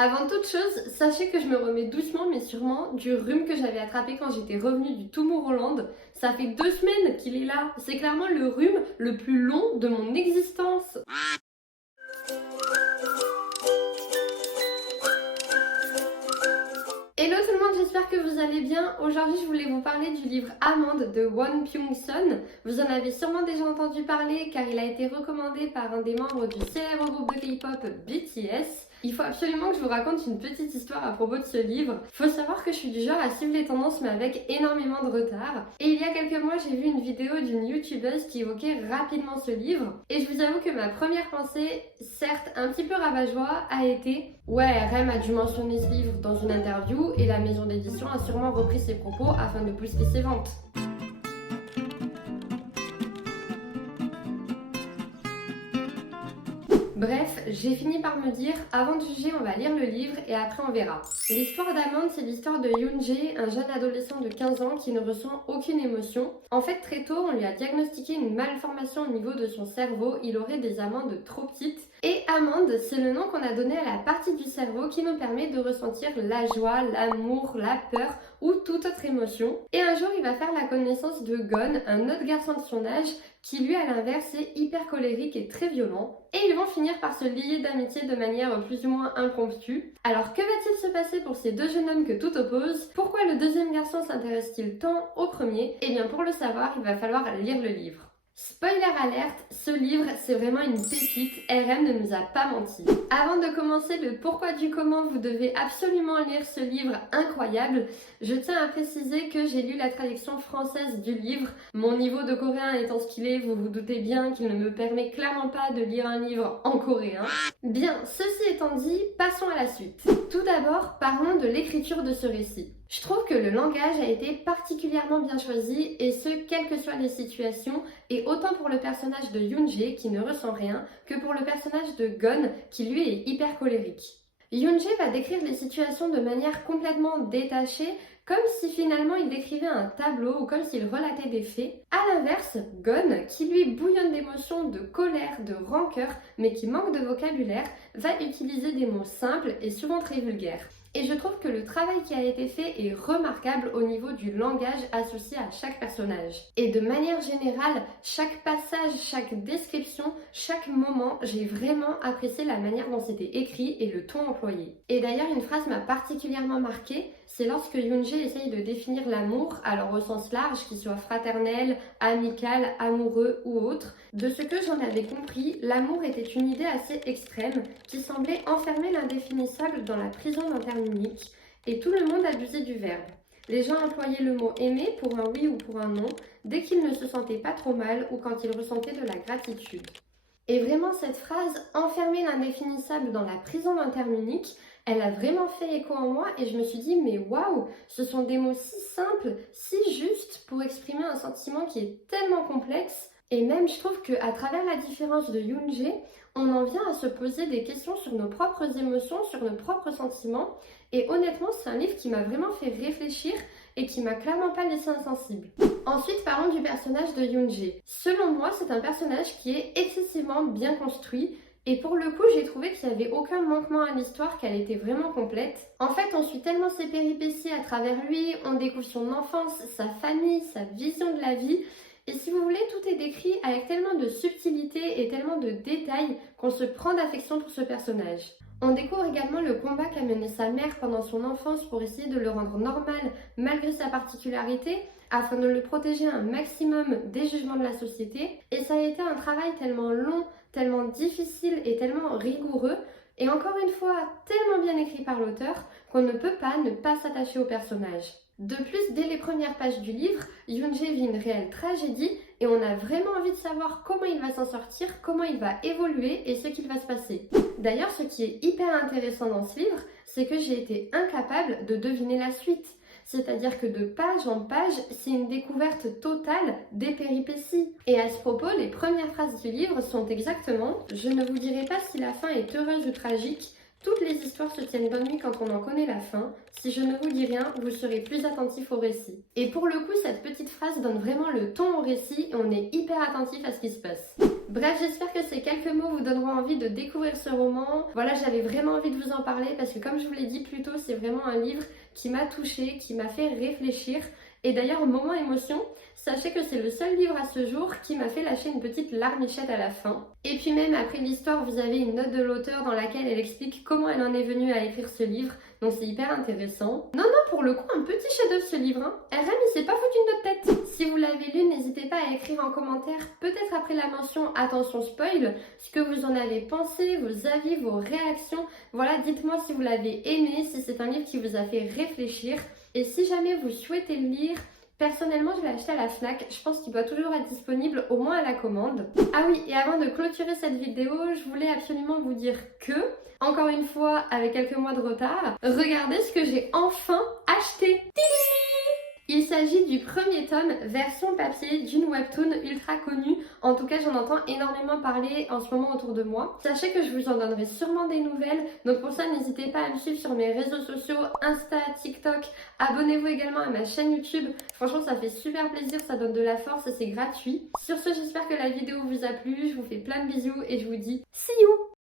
Avant toute chose, sachez que je me remets doucement mais sûrement du rhume que j'avais attrapé quand j'étais revenue du Tomorrowland. Ça fait 2 semaines qu'il est là. C'est clairement le rhume le plus long de mon existence. Hello tout le monde, j'espère que vous allez bien. Aujourd'hui, je voulais vous parler du livre Amande de Won Byung-sun. Vous en avez sûrement déjà entendu parler car il a été recommandé par un des membres du célèbre groupe de K-pop BTS. Il faut absolument que je vous raconte une petite histoire à propos de ce livre. Faut savoir que je suis du genre à suivre les tendances mais avec énormément de retard. Et il y a quelques mois, j'ai vu une vidéo d'une youtubeuse qui évoquait rapidement ce livre. Et je vous avoue que ma première pensée, certes un petit peu rabat-joie, a été « Ouais, Rem a dû mentionner ce livre dans une interview et la maison d'édition a sûrement repris ses propos afin de booster ses ventes. » Bref, j'ai fini par me dire, avant de juger, on va lire le livre et après on verra. L'histoire d'Amande, c'est l'histoire de Yoon-jae, un jeune adolescent de 15 ans qui ne ressent aucune émotion. En fait, très tôt, on lui a diagnostiqué une malformation au niveau de son cerveau, il aurait des amandes trop petites. Et amande, c'est le nom qu'on a donné à la partie du cerveau qui nous permet de ressentir la joie, l'amour, la peur ou toute autre émotion. Et un jour, il va faire la connaissance de Gon, un autre garçon de son âge, qui lui à l'inverse est hyper colérique et très violent. Et ils vont finir par se lier d'amitié de manière plus ou moins impromptue. Alors que va-t-il se passer pour ces deux jeunes hommes que tout oppose? Pourquoi le deuxième garçon s'intéresse-t-il tant au premier? Eh bien pour le savoir, il va falloir lire le livre. Spoiler alerte, ce livre c'est vraiment une pépite, RM ne nous a pas menti. Avant de commencer le pourquoi du comment, vous devez absolument lire ce livre incroyable. Je tiens à préciser que j'ai lu la traduction française du livre. Mon niveau de coréen étant ce qu'il est, vous vous doutez bien qu'il ne me permet clairement pas de lire un livre en coréen. Bien, ceci étant dit, passons à la suite. Tout d'abord, parlons de l'écriture de ce récit. Je trouve que le langage a été particulièrement bien choisi et ce, quelles que soient les situations, et autant pour le personnage de Yoon-jae qui ne ressent rien que pour le personnage de Gon qui lui est hyper colérique. Yoon-jae va décrire les situations de manière complètement détachée, comme si finalement il décrivait un tableau ou comme s'il relatait des faits. A l'inverse, Gon, qui lui bouillonne d'émotions, de colère, de rancœur, mais qui manque de vocabulaire, va utiliser des mots simples et souvent très vulgaires. Et je trouve que le travail qui a été fait est remarquable au niveau du langage associé à chaque personnage. Et de manière générale, chaque passage, chaque description, chaque moment, j'ai vraiment apprécié la manière dont c'était écrit et le ton employé. Et d'ailleurs, une phrase m'a particulièrement marquée, c'est lorsque Yoon-jae essaye de définir l'amour, alors au sens large, qu'il soit fraternel, amical, amoureux ou autre. De ce que j'en avais compris, l'amour était une idée assez extrême qui semblait enfermer l'indéfinissable dans la prison d'un terme unique et tout le monde abusait du verbe. Les gens employaient le mot aimer pour un oui ou pour un non dès qu'ils ne se sentaient pas trop mal ou quand ils ressentaient de la gratitude. Et vraiment cette phrase « enfermer l'indéfinissable dans la prison d'un terme unique », elle a vraiment fait écho en moi et je me suis dit mais waouh, ce sont des mots si simples, si justes pour exprimer un sentiment qui est tellement complexe. Et même je trouve qu'à travers la différence de Yoon-jae, on en vient à se poser des questions sur nos propres émotions, sur nos propres sentiments. Et honnêtement, c'est un livre qui m'a vraiment fait réfléchir et qui m'a clairement pas laissé insensible. Ensuite, parlons du personnage de Yoon-jae. Selon moi, c'est un personnage qui est excessivement bien construit. Et pour le coup, j'ai trouvé qu'il n'y avait aucun manquement à l'histoire, qu'elle était vraiment complète. En fait, on suit tellement ses péripéties à travers lui, on découvre son enfance, sa famille, sa vision de la vie. Et si vous voulez, tout est décrit avec tellement de subtilité et tellement de détails qu'on se prend d'affection pour ce personnage. On découvre également le combat qu'a mené sa mère pendant son enfance pour essayer de le rendre normal malgré sa particularité, afin de le protéger un maximum des jugements de la société. Et ça a été un travail tellement long, tellement difficile et tellement rigoureux, et encore une fois tellement bien écrit par l'auteur, qu'on ne peut pas ne pas s'attacher au personnage. De plus, dès les premières pages du livre, Yoon-jae vit une réelle tragédie et on a vraiment envie de savoir comment il va s'en sortir, comment il va évoluer et ce qu'il va se passer. D'ailleurs, ce qui est hyper intéressant dans ce livre, c'est que j'ai été incapable de deviner la suite. C'est-à-dire que de page en page, c'est une découverte totale des péripéties. Et à ce propos, les premières phrases du livre sont exactement « Je ne vous dirai pas si la fin est heureuse ou tragique, toutes les histoires se tiennent bonne nuit quand on en connaît la fin. Si je ne vous dis rien, vous serez plus attentif au récit. » Et pour le coup, cette petite phrase donne vraiment le ton au récit et on est hyper attentif à ce qui se passe. Bref, j'espère que ces quelques mots vous donneront envie de découvrir ce roman. Voilà, j'avais vraiment envie de vous en parler parce que comme je vous l'ai dit plus tôt, c'est vraiment un livre qui m'a touchée, qui m'a fait réfléchir. Et d'ailleurs, moment émotion, sachez que c'est le seul livre à ce jour qui m'a fait lâcher une petite larmichette à la fin. Et puis même après l'histoire, vous avez une note de l'auteur dans laquelle elle explique comment elle en est venue à écrire ce livre. Donc c'est hyper intéressant. Non, pour le coup, un petit chef-d'œuvre ce livre. Hein. RM, il s'est pas foutu de notre tête. Si vous l'avez lu, n'hésitez pas à écrire en commentaire, peut-être après la mention attention spoil, ce que vous en avez pensé, vos avis, vos réactions. Voilà, dites-moi si vous l'avez aimé, si c'est un livre qui vous a fait réfléchir. Et si jamais vous souhaitez le lire, personnellement, je l'ai acheté à la Fnac. Je pense qu'il doit toujours être disponible, au moins à la commande. Ah oui, et avant de clôturer cette vidéo, je voulais absolument vous dire que, encore une fois, avec quelques mois de retard, regardez ce que j'ai enfin acheté. Il s'agit du premier tome version papier d'une webtoon ultra connue. En tout cas, j'en entends énormément parler en ce moment autour de moi. Sachez que je vous en donnerai sûrement des nouvelles. Donc pour ça, n'hésitez pas à me suivre sur mes réseaux sociaux, Insta, TikTok. Abonnez-vous également à ma chaîne YouTube. Franchement, ça fait super plaisir, ça donne de la force et c'est gratuit. Sur ce, j'espère que la vidéo vous a plu. Je vous fais plein de bisous et je vous dis see you!